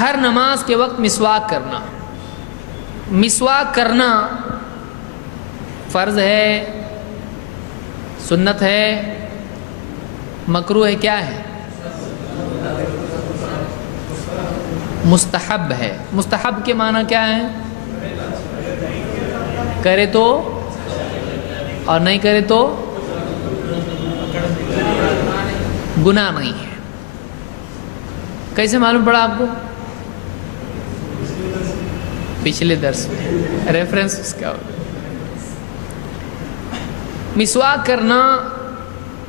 ہر نماز کے وقت مسواک کرنا. مسواک کرنا فرض ہے، سنت ہے، مکروہ ہے، کیا ہے؟ مستحب ہے. مستحب کے معنی کیا ہے؟ کرے تو اور نہیں کرے تو گناہ نہیں ہے. کیسے معلوم پڑا آپ کو؟ پچھلے درس میں ریفرنس اس کا. مسواک کرنا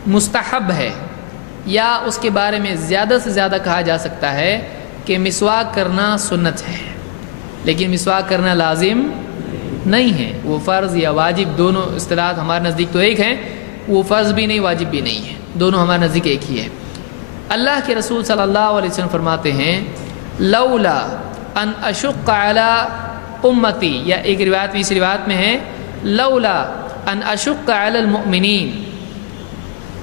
مستحب ہے، یا اس کے بارے میں زیادہ سے زیادہ کہا جا سکتا ہے کہ مسواک کرنا سنت ہے، لیکن مسواک کرنا لازم نہیں ہے. وہ فرض یا واجب دونوں اصطلاحات ہمارے نزدیک تو ایک ہیں. وہ فرض بھی نہیں، واجب بھی نہیں ہے، دونوں ہمارے نزدیک ایک ہی ہے. اللہ کے رسول صلی اللہ علیہ وسلم فرماتے ہیں لولا ان اشق علی امتی، یا ایک روایت میں، اس روایت میں ہے لولا ان اشق علی المؤمنین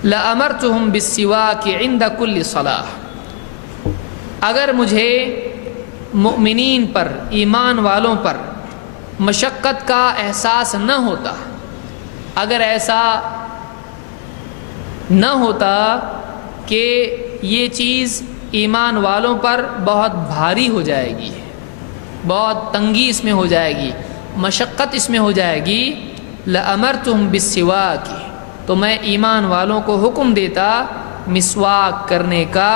لامرتهم بالسواک عند کل صلاۃ. اگر مجھے مؤمنین پر، ایمان والوں پر مشقت کا احساس نہ ہوتا، اگر ایسا نہ ہوتا کہ یہ چیز ایمان والوں پر بہت بھاری ہو جائے گی، بہت تنگی اس میں ہو جائے گی، مشقت اس میں ہو جائے گی، لَأَمَرْتُهُمْ بِالسِّوَاكِ، تو میں ایمان والوں کو حکم دیتا مسواک کرنے کا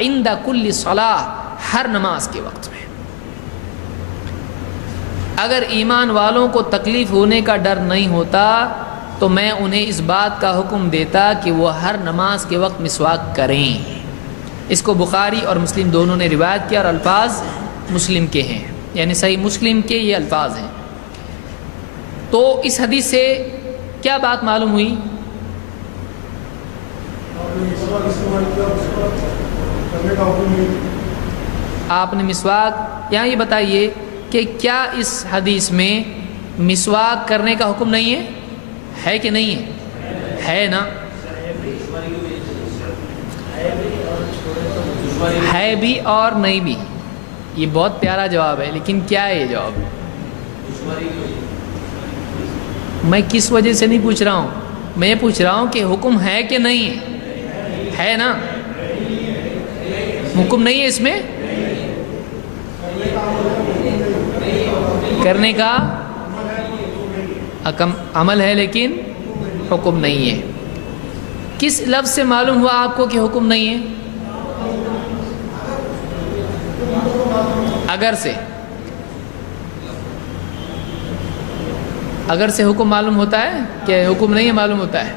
عند کل صلاۃ، ہر نماز کے وقت میں. اگر ایمان والوں کو تکلیف ہونے کا ڈر نہیں ہوتا تو میں انہیں اس بات کا حکم دیتا کہ وہ ہر نماز کے وقت مسواک کریں. اس کو بخاری اور مسلم دونوں نے روایت کیا، اور الفاظ مسلم کے ہیں، یعنی صحیح مسلم کے یہ الفاظ ہیں. تو اس حدیث سے کیا بات معلوم ہوئی؟ آپ نے مسواک، یہاں یہ بتائیے کہ کیا اس حدیث میں مسواک کرنے کا حکم نہیں ہے کہ نہیں ہے؟ ہے نا؟ ہے بھی اور نہیں بھی. یہ بہت پیارا جواب ہے، لیکن کیا ہے یہ جواب؟ میں کس وجہ سے نہیں پوچھ رہا ہوں، میں یہ پوچھ رہا ہوں کہ حکم ہے کہ نہیں ہے نا؟ حکم نہیں ہے اس میں کرنے کا، عمل ہے لیکن حکم نہیں ہے. کس لفظ سے معلوم ہوا آپ کو کہ حکم نہیں ہے؟ اگر سے حکم معلوم ہوتا ہے کہ حکم نہیں ہے معلوم ہوتا ہے.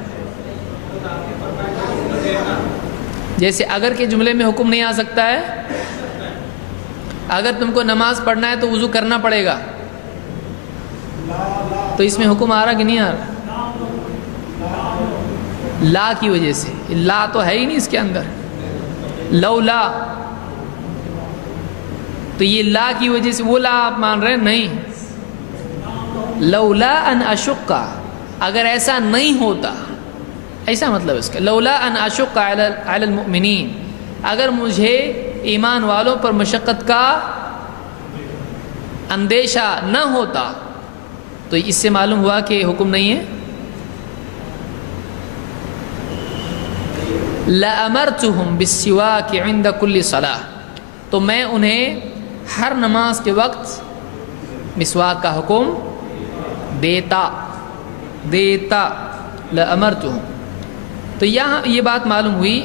جیسے اگر کے جملے میں حکم نہیں آ سکتا ہے. اگر تم کو نماز پڑھنا ہے تو وضو کرنا پڑے گا، تو اس میں حکم آ رہا کہ نہیں آ رہا؟ لا کی وجہ سے. لا تو ہے ہی نہیں اس کے اندر، لولا، تو یہ لا کی وجہ سے وہ لا آپ مان رہے ہیں؟ نہیں. لولا ان اشق، اگر ایسا نہیں ہوتا، ایسا مطلب اس کا. لولا ان اشق علی المؤمنین، اگر مجھے ایمان والوں پر مشقت کا اندیشہ نہ ہوتا، تو اس سے معلوم ہوا کہ حکم نہیں ہے. لَأَمَرْتُهُمْ بِالسِّوَاكِ عِنْدَ كُلِّ صَلَاةٍ، تو میں انہیں ہر نماز کے وقت مسواک کا حکم دیتا. لَأَمَرْتُهُمْ. تو یہاں یہ بات معلوم ہوئی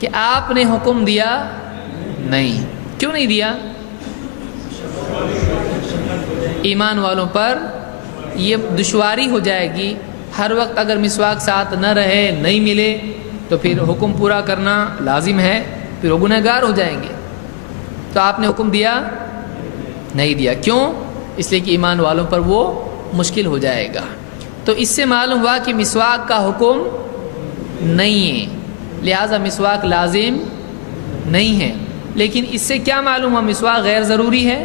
کہ آپ نے حکم دیا نہیں. کیوں نہیں دیا؟ ایمان والوں پر یہ دشواری ہو جائے گی. ہر وقت اگر مسواک ساتھ نہ رہے، نہیں ملے، تو پھر حکم پورا کرنا لازم ہے، پھر وہ گنہگار ہو جائیں گے. تو آپ نے حکم دیا نہیں دیا. کیوں؟ اس لیے کہ ایمان والوں پر وہ مشکل ہو جائے گا. تو اس سے معلوم ہوا کہ مسواک کا حکم نہیں ہے، لہذا مسواک لازم نہیں ہے. لیکن اس سے کیا معلوم ہوا؟ مسواک غیر ضروری ہے.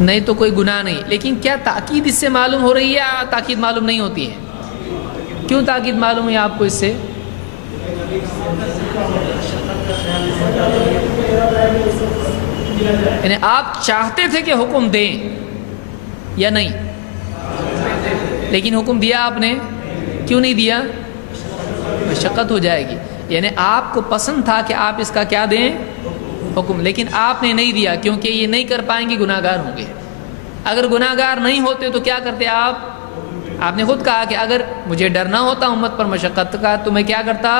نہیں تو کوئی گناہ نہیں. لیکن کیا تاکید اس سے معلوم ہو رہی ہے یا تاکید معلوم نہیں ہوتی ہے؟ کیوں تاکید معلوم ہوئی آپ کو اس سے؟ یعنی آپ چاہتے تھے کہ حکم دیں یا نہیں، لیکن حکم دیا آپ نے، کیوں نہیں دیا؟ مشقت ہو جائے گی. یعنی آپ کو پسند تھا کہ آپ اس کا کیا دیں؟ حکم، لیکن آپ نے نہیں دیا کیونکہ یہ نہیں کر پائیں گے، گناہ گار ہوں گے. اگر گناہ گار نہیں ہوتے تو کیا کرتے آپ نے خود کہا کہ اگر مجھے ڈر نہ ہوتا امت پر مشقت کا تو میں کیا کرتا؟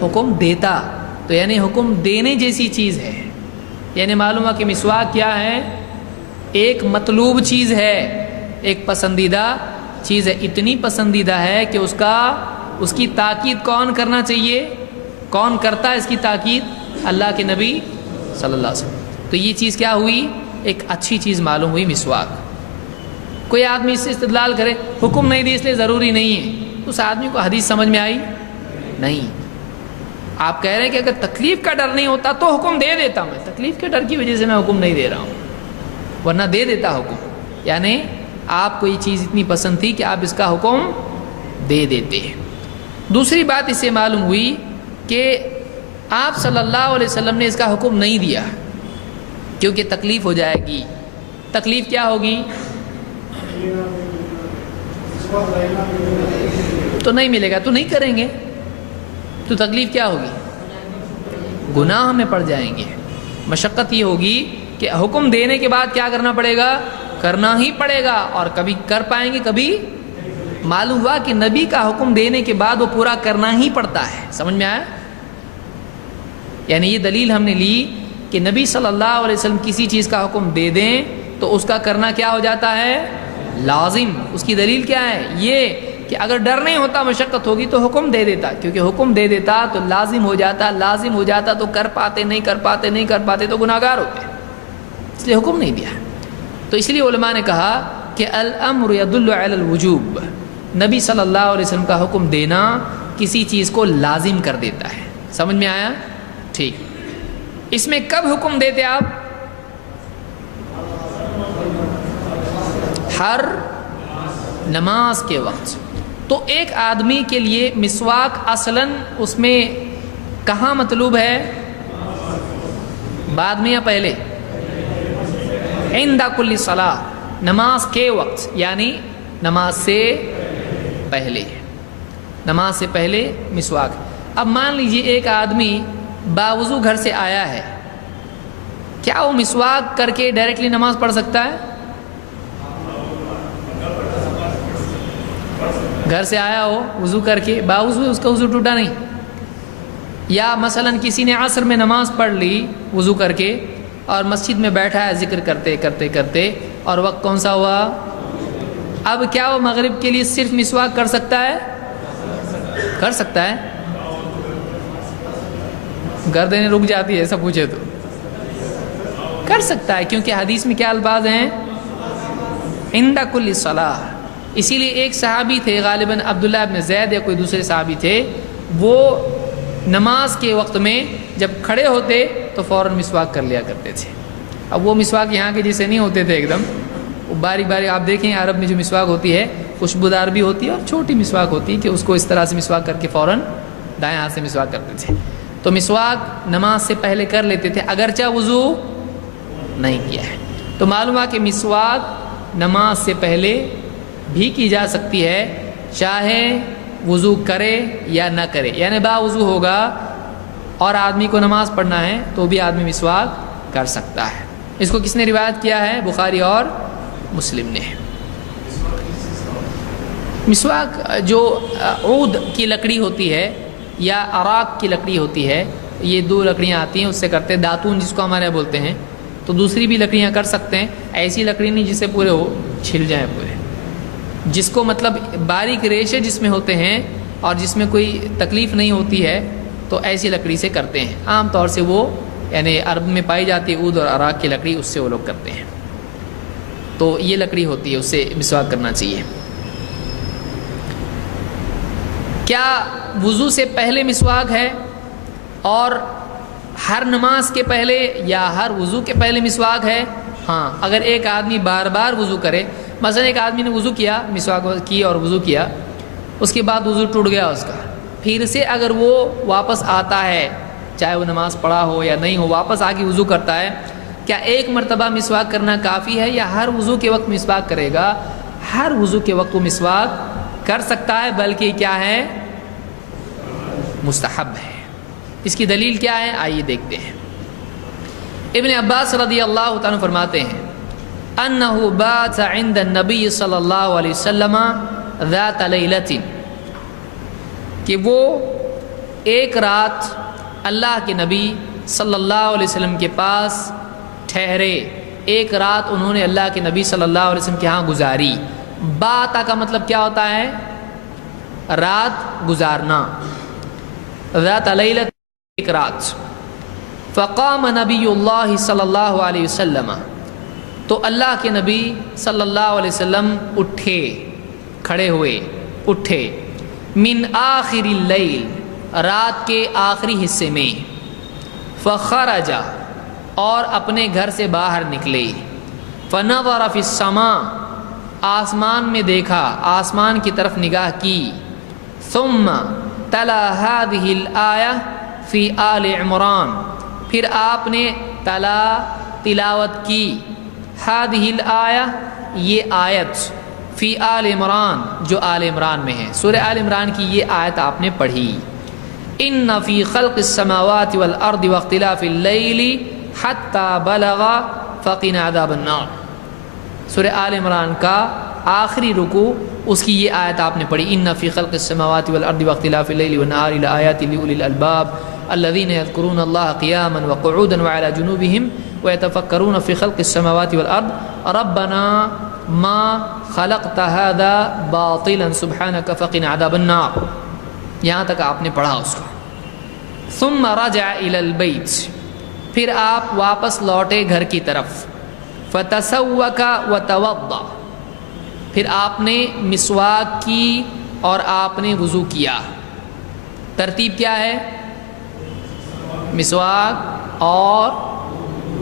حکم دیتا. تو یعنی حکم دینے جیسی چیز ہے. یعنی معلوم ہے کہ مسواک کیا ہے؟ ایک مطلوب چیز ہے، ایک پسندیدہ چیز ہے. اتنی پسندیدہ ہے کہ اس کی تاکید کون کرنا چاہیے؟ کون کرتا ہے اس کی تاکید؟ اللہ کے نبی صلی اللہ علیہ وسلم. تو یہ چیز کیا ہوئی؟ ایک اچھی چیز معلوم ہوئی مسواک. کوئی آدمی اس سے استدلال کرے حکم نہیں دی اس لیے ضروری نہیں ہے، اس آدمی کو حدیث سمجھ میں آئی نہیں. آپ کہہ رہے ہیں کہ اگر تکلیف کا ڈر نہیں ہوتا تو حکم دے دیتا، میں تکلیف کے ڈر کی وجہ سے میں حکم نہیں دے رہا ہوں، ورنہ دے دیتا حکم. یعنی آپ کو یہ چیز اتنی پسند تھی کہ آپ اس کا حکم دے دیتے. دوسری بات اس سے معلوم ہوئی کہ آپ صلی اللہ علیہ وسلم نے اس کا حکم نہیں دیا کیونکہ تکلیف ہو جائے گی. تکلیف کیا ہوگی؟ تو نہیں ملے گا، تو نہیں کریں گے، تو تکلیف کیا ہوگی؟ گناہ میں پڑ جائیں گے. مشقت یہ ہوگی کہ حکم دینے کے بعد کیا کرنا پڑے گا؟ کرنا ہی پڑے گا، اور کبھی کر پائیں گے کبھی. معلوم ہوا کہ نبی کا حکم دینے کے بعد وہ پورا کرنا ہی پڑتا ہے. سمجھ میں آیا؟ یعنی یہ دلیل ہم نے لی کہ نبی صلی اللہ علیہ وسلم کسی چیز کا حکم دے دیں تو اس کا کرنا کیا ہو جاتا ہے؟ لازم. اس کی دلیل کیا ہے؟ یہ کہ اگر ڈر نہیں ہوتا مشقت ہوگی تو حکم دے دیتا، کیونکہ حکم دے دیتا تو لازم ہو جاتا، لازم ہو جاتا تو کر پاتے، نہیں کر پاتے تو گناہ گار ہوتے، اس لیے حکم نہیں دیا. تو اس لیے علماء نے کہا کہ الامر يدل علی الوجوب. نبی صلی اللہ علیہ وسلم کا حکم دینا کسی چیز کو لازم کر دیتا ہے. سمجھ میں آیا؟ ٹھیک. اس میں کب حکم دیتے آپ؟ ہر نماز کے وقت. تو ایک آدمی کے لیے مسواک اصلاً اس میں کہاں مطلوب ہے؟ بعد میں یا پہلے؟ عند کل صلاۃ، نماز کے وقت، یعنی نماز سے پہلے. نماز سے پہلے مسواک. اب مان لیجئے ایک آدمی باوضو گھر سے آیا ہے، کیا وہ مسواک کر کے ڈائریکٹلی نماز پڑھ سکتا ہے؟ گھر سے آیا ہو وضو کر کے، باوضو اس کا وضو ٹوٹا نہیں. یا مثلا کسی نے عصر میں نماز پڑھ لی وضو کر کے اور مسجد میں بیٹھا ہے ذکر کرتے کرتے کرتے، اور وقت کون سا ہوا؟ اب کیا وہ مغرب کے لیے صرف مسواک کر سکتا ہے؟ کر سکتا ہے. گردنیں رک جاتی ہے ایسا پوچھے تو کر سکتا ہے، کیونکہ حدیث میں کیا الفاظ ہیں؟ عند کل صلاۃ. اسی لیے ایک صحابی تھے غالباً عبداللہ ابن زید یا کوئی دوسرے صحابی تھے، وہ نماز کے وقت میں جب کھڑے ہوتے تو فوراً مسواک کر لیا کرتے تھے. اب وہ مسواک یہاں کے جیسے نہیں ہوتے تھے ایک دم، وہ باریک باریک. آپ دیکھیں عرب میں جو مسواک ہوتی ہے خوشبودار بھی ہوتی ہے اور چھوٹی مسواک ہوتی ہے کہ اس کو اس طرح سے مسواک کر کے فوراً دائیں ہاتھ سے مسواک کرتے تھے. تو مسواک نماز سے پہلے کر لیتے تھے اگرچہ وضو نہیں کیا ہے. تو معلوم ہے کہ مسواک نماز سے پہلے بھی کی جا سکتی ہے، چاہے وضو کرے یا نہ کرے. یعنی با وضو ہوگا اور آدمی کو نماز پڑھنا ہے تو بھی آدمی مسواک کر سکتا ہے. اس کو کس نے روایت کیا ہے؟ بخاری اور مسلم نے. مسواک جو عود کی لکڑی ہوتی ہے یا اراک کی لکڑی ہوتی ہے، یہ دو لکڑیاں آتی ہیں اس سے کرتے ہیں. داتون جس کو ہمارے یہاں بولتے ہیں، تو دوسری بھی لکڑیاں کر سکتے ہیں. ایسی لکڑی نہیں جسے پورے ہو چھل جائیں پورے، جس کو مطلب باریک ریشے جس میں ہوتے ہیں اور جس میں کوئی تکلیف نہیں ہوتی ہے، تو ایسی لکڑی سے کرتے ہیں. عام طور سے وہ یعنی عرب میں پائی جاتی ہے عود اور اراک کی لکڑی، اس سے وہ لوگ کرتے ہیں. تو یہ لکڑی ہوتی ہے، اس سے مسواک کرنا چاہیے. کیا وضو سے پہلے مسواک ہے اور ہر نماز کے پہلے یا ہر وضو کے پہلے مسواک ہے؟ ہاں. اگر ایک آدمی بار بار وضو کرے، مثلا ایک آدمی نے وضو کیا، مسواک کی اور وضو کیا، اس کے بعد وضو ٹوٹ گیا اس کا، پھر سے اگر وہ واپس آتا ہے، چاہے وہ نماز پڑھا ہو یا نہیں ہو، واپس آ کے وضو کرتا ہے، کیا ایک مرتبہ مسواک کرنا کافی ہے یا ہر وضو کے وقت مسواک کرے گا؟ ہر وضو کے وقت وہ مسواک کر سکتا ہے، بلکہ کیا ہے؟ مستحب ہے۔ اس کی دلیل کیا ہے؟ آئیے دیکھتے ہیں۔ ابن عباس رضی اللہ تعالیٰ فرماتے ہیں انہ بات عند النبی صلی اللہ علیہ وسلم ذات لیلۃ، کہ وہ ایک رات اللہ کے نبی صلی اللہ علیہ وسلم کے پاس ٹھہرے، ایک رات انہوں نے اللہ کے نبی صلی اللہ علیہ وسلم کے ہاں گزاری۔ باتا کا مطلب کیا ہوتا ہے؟ رات گزارنا۔ ذات لیلۃ، ایک رات۔ فقام نبی اللہ صلی اللہ علیہ وسلم، تو اللہ کے نبی صلی اللہ علیہ وسلم اٹھے، کھڑے ہوئے، اٹھے، من آخر اللیل، رات کے آخری حصے میں، فخرج، اور اپنے گھر سے باہر نکلے، فنظر فی السماء، آسمان میں دیکھا، آسمان کی طرف نگاہ کی، ثم تلا هذه الآیہ فی آل عمران، پھر آپ نے تلاوت کی هذه الآیہ، یہ آیت، فی آل عمران، جو آل عمران میں ہے، سورہ آل عمران کی یہ آیت آپ نے پڑھی۔ ان فی خلق السماوات والارض واختلاف اللیل حتی بلغ فقنا عذاب النار، سورہ آل عمران کا آخری رکوع، اس کی یہ آیت آپ نے پڑھی، ان فی خلق السماوات والارض واختلاف اللیل والنہار لآیات لأولی الالباب الذین یذکرون اللہ قیاما وقعودا وعلی جنوبہم ویتفکرون فی خلق السماوات والارض ربنا ما خلقت هذا باطلا سبحانک فقنا عذاب النار، یہاں تک آپ نے پڑھا اس کو۔ ثم رجع الی البیت، پھر آپ واپس لوٹے گھر کی طرف، فتسوک وتوضا، پھر آپ نے مسواک کی اور آپ نے وضو کیا۔ ترتیب کیا ہے؟ مسواک اور،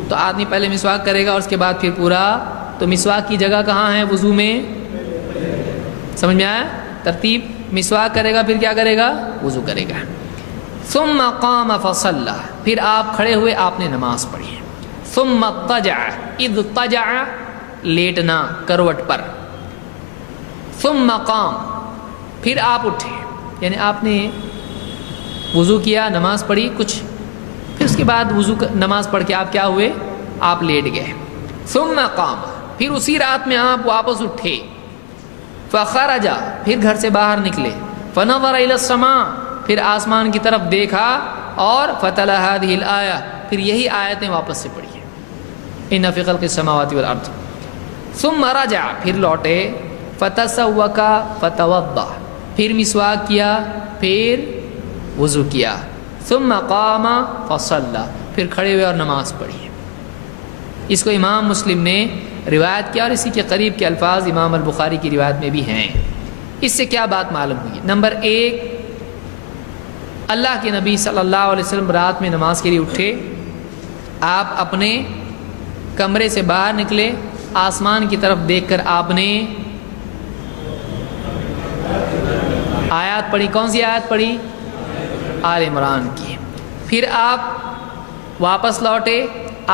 تو آدمی پہلے مسواک کرے گا اور اس کے بعد پھر پورا، تو مسواک کی جگہ کہاں ہے وضو میں؟ سمجھ میں آیا ترتیب؟ مسواک کرے گا پھر کیا کرے گا؟ وضو کرے گا۔ ثم قام فصلى، پھر آپ کھڑے ہوئے، آپ نے نماز پڑھی۔ ثم اضطجع، اضطجع لیٹنا، کروٹ پر۔ ثم قام، پھر آپ اٹھے، یعنی آپ نے وضو کیا، نماز پڑھی کچھ، پھر اس کے بعد نماز پڑھ کے آپ کیا ہوئے؟ آپ لیٹ گئے۔ ثم قام، پھر اسی رات میں آپ واپس اٹھے، فخرج، پھر گھر سے باہر نکلے، فنظر الی السماء، پھر آسمان کی طرف دیکھا، اور فتلا هذه الآیہ، پھر یہی آیتیں واپس سے پڑھی، ان فی خلق السماوات والارض۔ ثم رجع، پھر لوٹے، فتسوک فتوضا، پھر مسواک کیا، پھر وضو کیا۔ ثم قام فصلى، پھر کھڑے ہوئے اور نماز پڑھی۔ اس کو امام مسلم نے روایت کیا، اور اسی کے قریب کے الفاظ امام البخاری کی روایت میں بھی ہیں۔ اس سے کیا بات معلوم ہوئی؟ نمبر ایک، اللہ کے نبی صلی اللہ علیہ وسلم رات میں نماز کے لیے اٹھے، آپ اپنے کمرے سے باہر نکلے، آسمان کی طرف دیکھ کر آپ نے آیات پڑھی۔ کون سی آیت پڑھی؟ آل عمران کی۔ پھر آپ واپس لوٹے،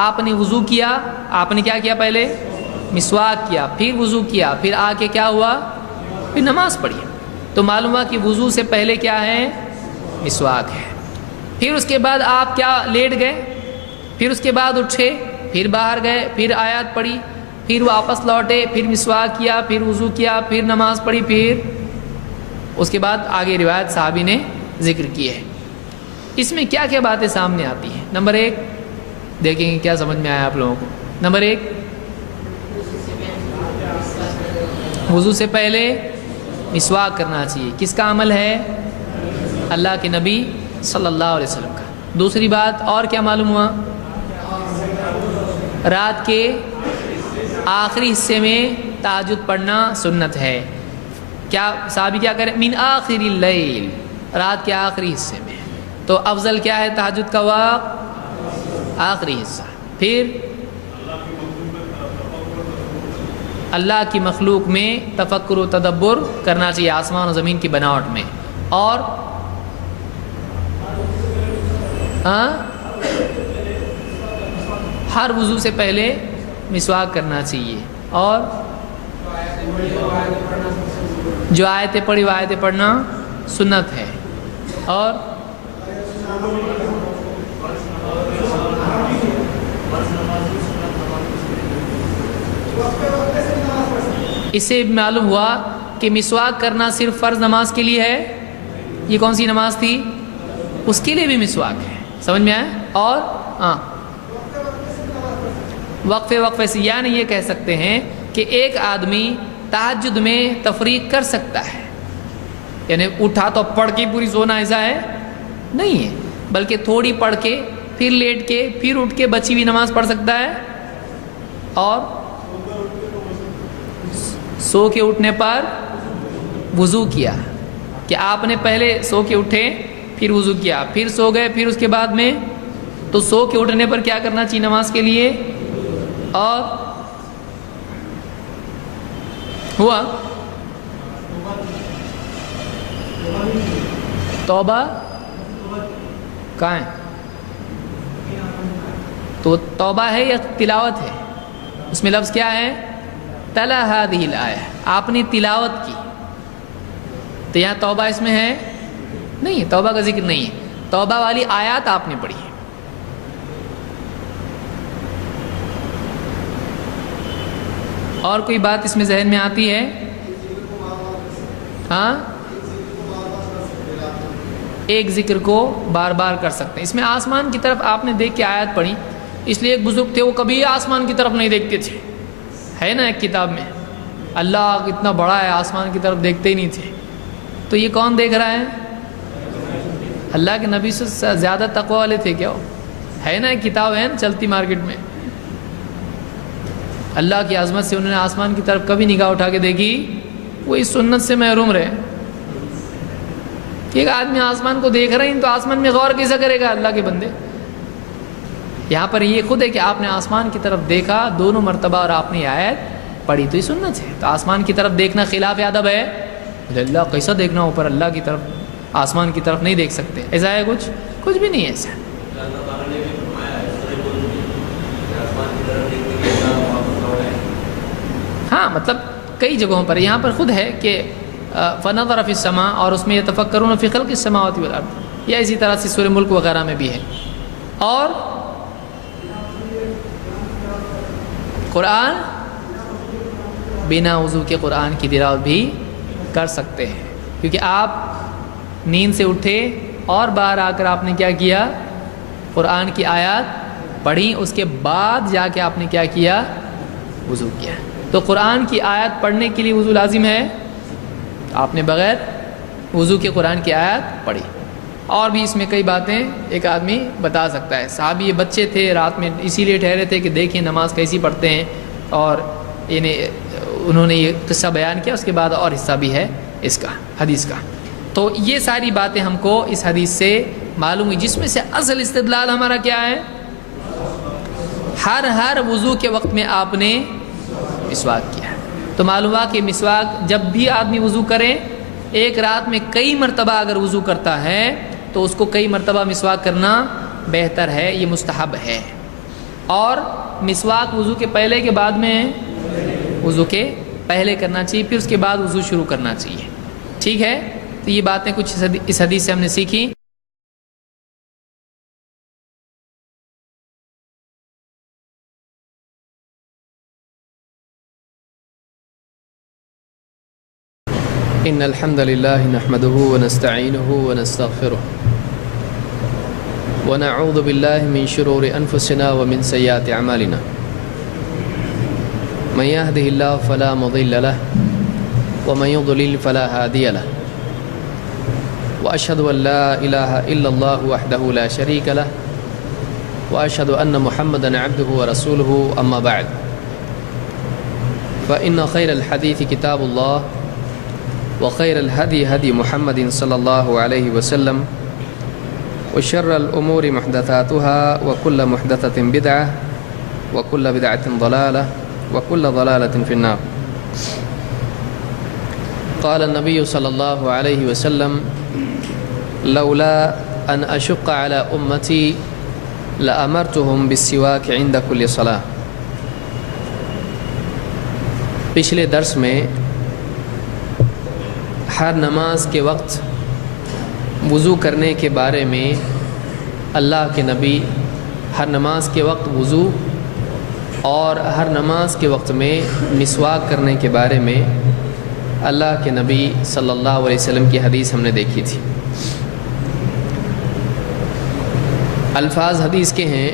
آپ نے وضو کیا، آپ نے کیا کیا؟ پہلے مسواک کیا، پھر وضو کیا، پھر آ کے کیا ہوا؟ پھر نماز پڑھی۔ تو معلوم ہوا کہ وضو سے پہلے کیا ہے؟ مسواک ہے۔ پھر اس کے بعد آپ کیا؟ لیٹ گئے، پھر اس کے بعد اٹھے، پھر باہر گئے، پھر آیات پڑھی، پھر واپس لوٹے، پھر مسواک کیا، پھر وضو کیا، پھر نماز پڑھی، پھر اس کے بعد آگے روایت صحابی نے ذکر کی ہے۔ اس میں کیا کیا باتیں سامنے آتی ہیں؟ نمبر ایک، دیکھیں گے کیا سمجھ میں آیا آپ لوگوں کو۔ نمبر ایک، وضو سے پہلے مسواک کرنا چاہیے، کس کا عمل ہے؟ اللہ کے نبی صلی اللہ علیہ وسلم کا۔ دوسری بات اور کیا معلوم ہوا؟ رات کے آخری حصے میں تہجد پڑھنا سنت ہے۔ کیا صحابی کیا کریں؟ من آخر اللیل، رات کے آخری حصے میں۔ تو افضل کیا ہے تہجد کا وقت؟ آخری حصہ۔ پھر اللہ کی مخلوق میں تفکر و تدبر کرنا چاہیے، آسمان و زمین کی بناوٹ میں. اور ہر وضو سے پہلے مسواک کرنا چاہیے. اور جو آیتیں پڑھی وہ آیتیں پڑھنا سنت ہے. اور اس سے معلوم ہوا کہ مسواک کرنا صرف فرض نماز کے لیے ہے. یہ کون سی نماز تھی؟ اس کے لیے بھی مسواک ہے. سمجھ میں آیا؟ اور وقفے وقفے سے، یعنی یہ کہہ سکتے ہیں کہ ایک آدمی تہجد میں تفریق کر سکتا ہے، یعنی اٹھا تو پڑھ کے پوری سونا ایسا ہے نہیں ہے، بلکہ تھوڑی پڑھ کے پھر لیٹ کے پھر اٹھ کے بچی ہوئی نماز پڑھ سکتا ہے. اور سو کے اٹھنے پر وضو کیا، کہ آپ نے پہلے سو کے اٹھے پھر وضو کیا، پھر سو گئے، پھر اس کے بعد میں تو سو کے اٹھنے پر کیا کرنا چاہیے نماز کے لیے؟ اور ہوا توبہ کہاں ہے؟ تو توبہ ہے یا تلاوت ہے؟ اس میں لفظ کیا ہے؟ تلا ہذہ الآیہ، آپ نے تلاوت کی. تو یہاں توبہ اس میں ہے نہیں، توبہ کا ذکر نہیں ہے. توبہ والی آیات آپ نے پڑھی ہے. اور کوئی بات اس میں ذہن میں آتی ہے؟ ہاں، ایک ذکر کو بار بار کر سکتے ہیں. اس میں آسمان کی طرف آپ نے دیکھ کے آیات پڑھی، اس لیے ایک بزرگ تھے وہ کبھی آسمان کی طرف نہیں دیکھتے تھے، ہے نا ایک کتاب میں، اللہ اتنا بڑا ہے آسمان کی طرف دیکھتے ہی نہیں تھے. تو یہ کون دیکھ رہا ہے؟ اللہ کے نبی سے زیادہ تقوی والے تھے کیا وہ؟ ہے نا ایک کتاب ہے نا چلتی مارکیٹ میں، اللہ کی عظمت سے انہوں نے آسمان کی طرف کبھی نگاہ اٹھا کے دیکھی. وہ اس سنت سے محروم رہے کہ ایک آدمی آسمان کو دیکھ رہے ہیں تو آسمان میں غور کیسا کرے گا اللہ کے بندے. یہاں پر یہ خود ہے کہ آپ نے آسمان کی طرف دیکھا دونوں مرتبہ اور آپ نے آیت پڑھی، تو یہ سنت ہے. تو آسمان کی طرف دیکھنا خلاف ادب ہے. اللہ کیسا دیکھنا اوپر، اللہ کی طرف آسمان کی طرف نہیں دیکھ سکتے، ایسا ہے کچھ بھی نہیں ہے ایسا. ہاں مطلب کئی جگہوں پر، یہاں پر خود ہے کہ فنظر فی السماء، اور اس میں یتفکرون فی خلق السماوات والارض، یا اسی طرح سے سورہ ملک وغیرہ میں بھی ہے. اور قرآن بنا وضو کے قرآن کی تلاوت بھی کر سکتے ہیں، کیونکہ آپ نیند سے اٹھے اور باہر آ کر آپ نے کیا کیا؟ قرآن کی آیات پڑھی، اس کے بعد جا کے آپ نے کیا کیا؟ وضو کیا. تو قرآن کی آیات پڑھنے کے لیے وضو لازم ہے، آپ نے بغیر وضو کے قرآن کی آیات پڑھی. اور بھی اس میں کئی باتیں ایک آدمی بتا سکتا ہے. صحابی یہ بچے تھے، رات میں اسی لیے ٹھہرے تھے کہ دیکھیں نماز کیسی پڑھتے ہیں، اور انہوں نے یہ قصہ بیان کیا. اس کے بعد اور حصہ بھی ہے اس کا حدیث کا. تو یہ ساری باتیں ہم کو اس حدیث سے معلوم ہوئی، جس میں سے اصل استدلال ہمارا کیا ہے؟ ہر وضو کے وقت میں آپ نے مسواک کیا. تو معلوم ہوا کہ مسواک جب بھی آدمی وضو کرے، ایک رات میں کئی مرتبہ اگر وضو کرتا ہے تو اس کو کئی مرتبہ مسواک کرنا بہتر ہے، یہ مستحب ہے. اور مسواک وضو کے پہلے کے بعد میں، وضو کے پہلے کرنا چاہیے، پھر اس کے بعد وضو شروع کرنا چاہیے. ٹھیک ہے؟ تو یہ باتیں کچھ اس حدیث سے ہم نے سیکھی. إن الحمد لله نحمده ونستعينه ونستغفره ونعوذ بالله من شرور أنفسنا ومن سيئات أعمالنا. من يهده الله فلا مضل له ومن يضلل فلا هادي له. وأشهد أن لا إله إلا الله وحده لا شريك له وأشهد أن محمدا عبده ورسوله. أما بعد، فإن خير الحديث كتاب الله وخير الهدي هدي محمد صلى الله عليه وسلم وشر الأمور محدثاتها وكل محدثة بدعة وكل بدعة ضلالة وكل ضلالة في النار. قال النبي صلى الله عليه وسلم لولا أن أشق على أمتي لأمرتهم بالسواك عند كل صلاة. پچھلے درس میں ہر نماز کے وقت وضو کرنے کے بارے میں اللہ کے نبی ہر نماز کے وقت وضو اور ہر نماز کے وقت میں مسواک کرنے کے بارے میں اللہ کے نبی صلی اللہ علیہ وسلم کی حدیث ہم نے دیکھی تھی. الفاظ حدیث کے ہیں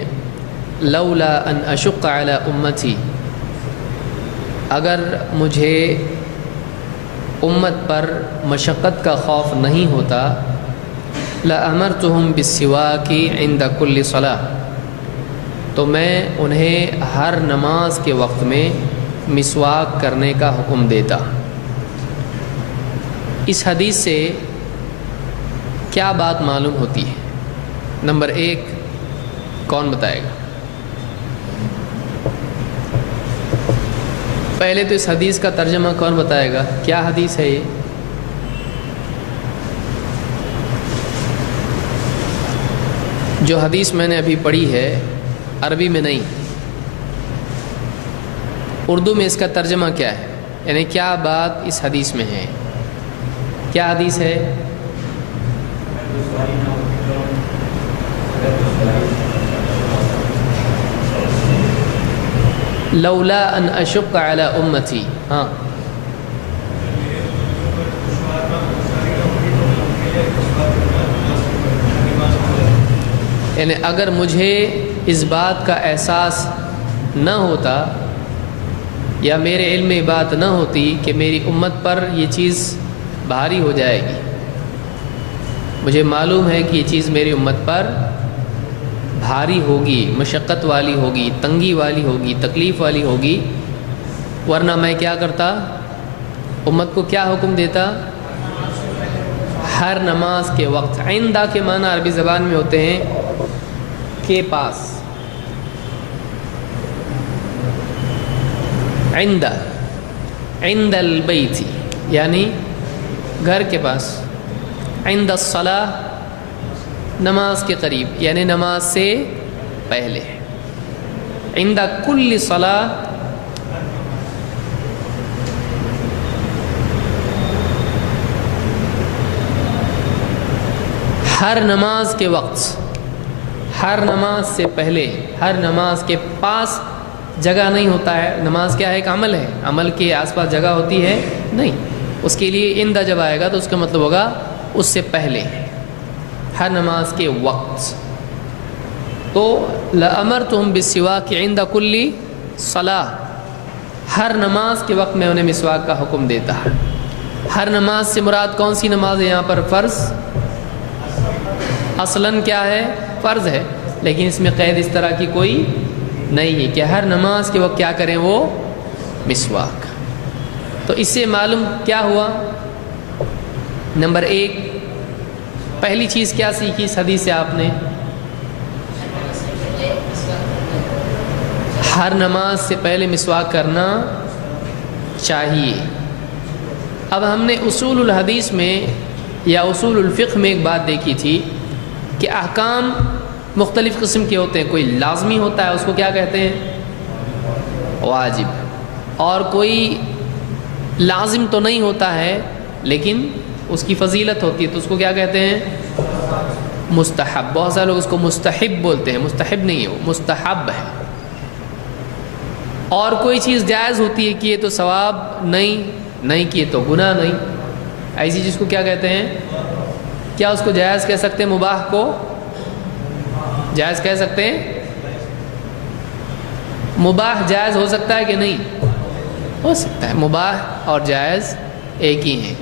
لولا ان اشق علی امتی، اگر مجھے امت پر مشقت کا خوف نہیں ہوتا لأمرتهم بالسواک عند كل صلاة، تو میں انہیں ہر نماز کے وقت میں مسواک کرنے کا حکم دیتا. اس حدیث سے کیا بات معلوم ہوتی ہے؟ نمبر 1 کون بتائے گا؟ پہلے تو اس حدیث کا ترجمہ کون بتائے گا؟ کیا حدیث ہے یہ؟ جو حدیث میں نے ابھی پڑھی ہے عربی میں نہیں، اردو میں اس کا ترجمہ کیا ہے؟ یعنی کیا بات اس حدیث میں ہے؟ کیا حدیث ہے؟ لولا ان اشق علی امتی. ہاں یعنی اگر مجھے اس بات کا احساس نہ ہوتا یا میرے علم میں بات نہ ہوتی کہ میری امت پر یہ چیز بھاری ہو جائے گی، مجھے معلوم ہے کہ یہ چیز میری امت پر بھاری ہوگی، مشقت والی ہوگی، تنگی والی ہوگی، تکلیف والی ہوگی، ورنہ میں کیا کرتا؟ امت کو کیا حکم دیتا؟ ہر نماز کے وقت. عندہ کے معنی عربی زبان میں ہوتے ہیں کے پاس. عند البیت یعنی گھر کے پاس. عند الصلاة نماز کے قریب یعنی نماز سے پہلے. عند کل صلاة ہر نماز کے وقت، ہر نماز سے پہلے. ہر نماز کے پاس جگہ نہیں ہوتا ہے. نماز کیا ہے؟ ایک عمل ہے، عمل کے آس پاس جگہ ہوتی ہے نہیں. اس کے لیے عند جب آئے گا تو اس کا مطلب ہوگا اس سے پہلے، ہر نماز کے وقت. تو لأمرتهم بالسواک عند کل صلاة، ہر نماز کے وقت میں انہیں مسواک کا حکم دیتا. ہر نماز سے مراد کون سی نماز ہے یہاں پر؟ فرض. اصلاً کیا ہے؟ فرض ہے، لیکن اس میں قید اس طرح کی کوئی نہیں ہے کہ ہر نماز کے وقت کیا کریں؟ وہ مسواک. تو اس سے معلوم کیا ہوا؟ نمبر 1 پہلی چیز کیا سیکھی اس حدیث سے آپ نے؟ ہر نماز سے پہلے مسواک کرنا چاہیے. اب ہم نے اصول الحدیث میں یا اصول الفقہ میں ایک بات دیکھی تھی کہ احکام مختلف قسم کے ہوتے ہیں. کوئی لازمی ہوتا ہے، اس کو کیا کہتے ہیں؟ واجب. اور کوئی لازم تو نہیں ہوتا ہے لیکن اس کی فضیلت ہوتی ہے، تو اس کو کیا کہتے ہیں؟ مستحب. بہت سارے لوگ اس کو مستحب بولتے ہیں، مستحب نہیں ہے، وہ مستحب ہے. اور کوئی چیز جائز ہوتی ہے کہ یہ تو ثواب نہیں کیے تو گناہ نہیں. ایسی چیز کو کیا کہتے ہیں؟ کیا اس کو جائز کہہ سکتے ہیں؟ مباح کو جائز کہہ سکتے ہیں؟ مباح جائز ہو سکتا ہے کہ نہیں؟ ہو سکتا ہے. مباح اور جائز ایک ہی ہیں.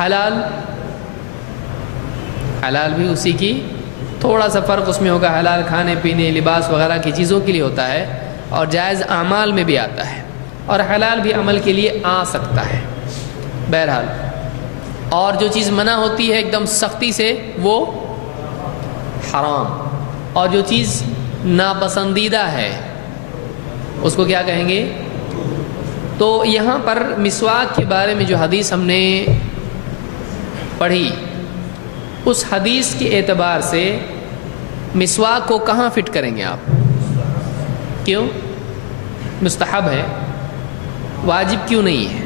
حلال بھی اسی کی تھوڑا سا فرق اس میں ہوگا. حلال کھانے پینے لباس وغیرہ کی چیزوں کے لیے ہوتا ہے، اور جائز اعمال میں بھی آتا ہے، اور حلال بھی عمل کے لیے آ سکتا ہے. بہرحال اور جو چیز منع ہوتی ہے ایک دم سختی سے وہ حرام، اور جو چیز ناپسندیدہ ہے اس کو کیا کہیں گے؟ تو یہاں پر مسواک کے بارے میں جو حدیث ہم نے پڑھی، اس حدیث کے اعتبار سے مسواک کو کہاں فٹ کریں گے آپ؟ کیوں مستحب ہے، واجب کیوں نہیں ہے؟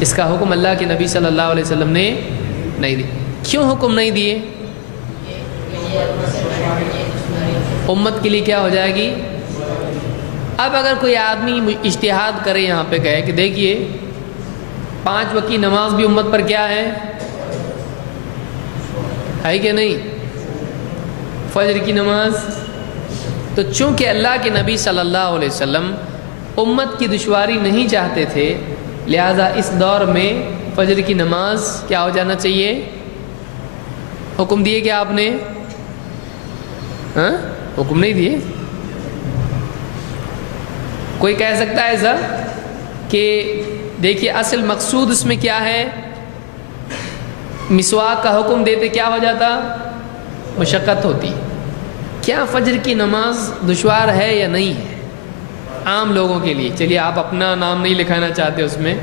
اس کا حکم اللہ کے نبی صلی اللہ علیہ وسلم نے نہیں دی۔ کیوں حکم نہیں دیے؟ امت کے لیے کیا ہو جائے گی؟ اب اگر کوئی آدمی اجتہاد کرے یہاں پہ کہے کہ دیکھیے 5 وقت کی نماز بھی امت پر کیا ہے کہ نہیں، فجر کی نماز، تو چونکہ اللہ کے نبی صلی اللہ علیہ وسلم امت کی دشواری نہیں چاہتے تھے، لہذا اس دور میں فجر کی نماز کیا ہو جانا چاہیے؟ حکم دیے کیا آپ نے؟ حکم نہیں دیے۔ کوئی کہہ سکتا ہے ایسا کہ دیکھیے اصل مقصود اس میں کیا ہے؟ مسواک کا حکم دیتے کیا ہو جاتا؟ مشقت ہوتی۔ کیا فجر کی نماز دشوار ہے یا نہیں ہے عام لوگوں کے لیے؟ چلیے آپ اپنا نام نہیں لکھانا چاہتے اس میں،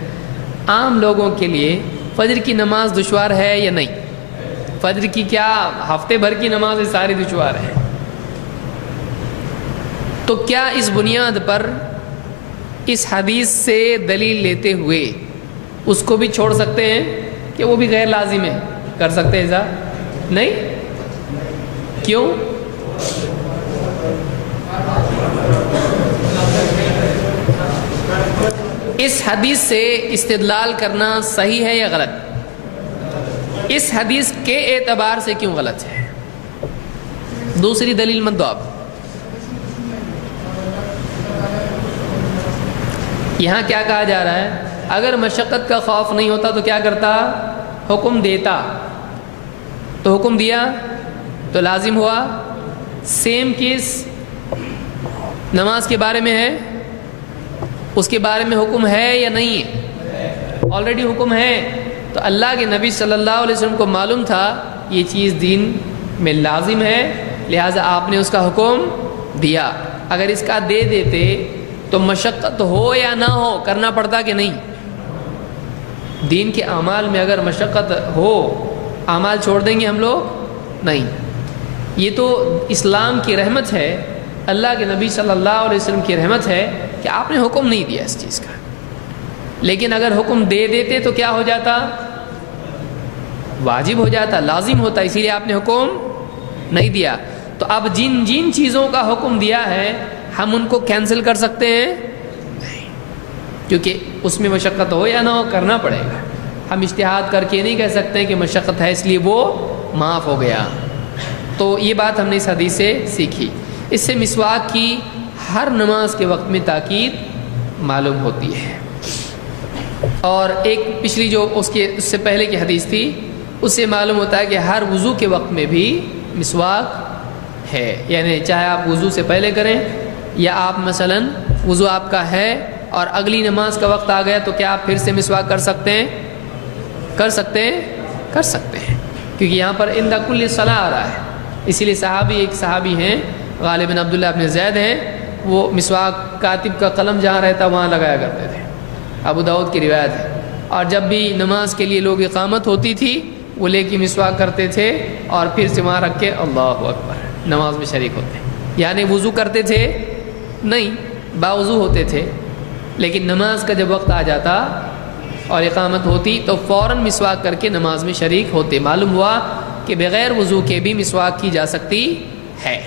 عام لوگوں کے لیے فجر کی نماز دشوار ہے یا نہیں؟ فجر کی کیا ہفتے بھر کی نماز ساری دشوار ہے؟ تو کیا اس بنیاد پر اس حدیث سے دلیل لیتے ہوئے اس کو بھی چھوڑ سکتے ہیں کہ وہ بھی غیر لازم ہے؟ کر سکتے ہیں ایسا؟ نہیں۔ کیوں؟ اس حدیث سے استدلال کرنا صحیح ہے یا غلط؟ اس حدیث کے اعتبار سے کیوں غلط ہے؟ دوسری دلیل مت دو آپ۔ یہاں کیا کہا جا رہا ہے؟ اگر مشقت کا خوف نہیں ہوتا تو کیا کرتا؟ حکم دیتا۔ تو حکم دیا تو لازم ہوا۔ سیم کس نماز کے بارے میں ہے؟ اس کے بارے میں حکم ہے یا نہیں ہے؟ آلریڈی حکم ہے۔ تو اللہ کے نبی صلی اللہ علیہ وسلم کو معلوم تھا یہ چیز دین میں لازم ہے، لہٰذا آپ نے اس کا حکم دیا۔ اگر اس کا دے دیتے تو مشقت ہو یا نہ ہو کرنا پڑتا کہ نہیں؟ دین کے اعمال میں اگر مشقت ہو اعمال چھوڑ دیں گے ہم لوگ؟ نہیں۔ یہ تو اسلام کی رحمت ہے، اللہ کے نبی صلی اللہ علیہ وسلم کی رحمت ہے کہ آپ نے حکم نہیں دیا اس چیز کا۔ لیکن اگر حکم دے دیتے تو کیا ہو جاتا؟ واجب ہو جاتا، لازم ہوتا، اسی لیے آپ نے حکم نہیں دیا۔ تو اب جن جن چیزوں کا حکم دیا ہے ہم ان کو کینسل کر سکتے ہیں؟ نہیں، کیونکہ اس میں مشقت ہو یا نہ ہو کرنا پڑے گا۔ ہم اجتہاد کر کے نہیں کہہ سکتے کہ مشقت ہے اس لیے وہ معاف ہو گیا۔ تو یہ بات ہم نے اس حدیث سے سیکھی۔ اس سے مسواک کی ہر نماز کے وقت میں تاکید معلوم ہوتی ہے۔ اور ایک پچھلی جو اس سے پہلے کی حدیث تھی اس سے معلوم ہوتا ہے کہ ہر وضو کے وقت میں بھی مسواک ہے، یعنی چاہے آپ وضو سے پہلے کریں یا آپ مثلا وضو آپ کا ہے اور اگلی نماز کا وقت آ گیا تو کیا آپ پھر سے مسواک کر سکتے ہیں؟ کر سکتے ہیں؟ کر سکتے ہیں، کیونکہ یہاں پر عند کل صلاۃ آ رہا ہے۔ اسی لیے ایک صحابی ہیں غالباً عبداللہ ابن زید ہیں، وہ مسواک کاتب کا قلم جہاں رہتا وہاں لگایا کرتے تھے، ابو داؤد کی روایت ہے۔ اور جب بھی نماز کے لیے لوگ اقامت ہوتی تھی وہ لے کے مسواک کرتے تھے اور پھر سے وہاں رکھ کے اللہ اکبر نماز میں شریک ہوتے، یعنی وضو کرتے تھے نہیں، باوضو ہوتے تھے، لیکن نماز کا جب وقت آ جاتا اور اقامت ہوتی تو فوراً مسواک کر کے نماز میں شریک ہوتے۔ معلوم ہوا کہ بغیر وضو کے بھی مسواک کی جا سکتی ہے۔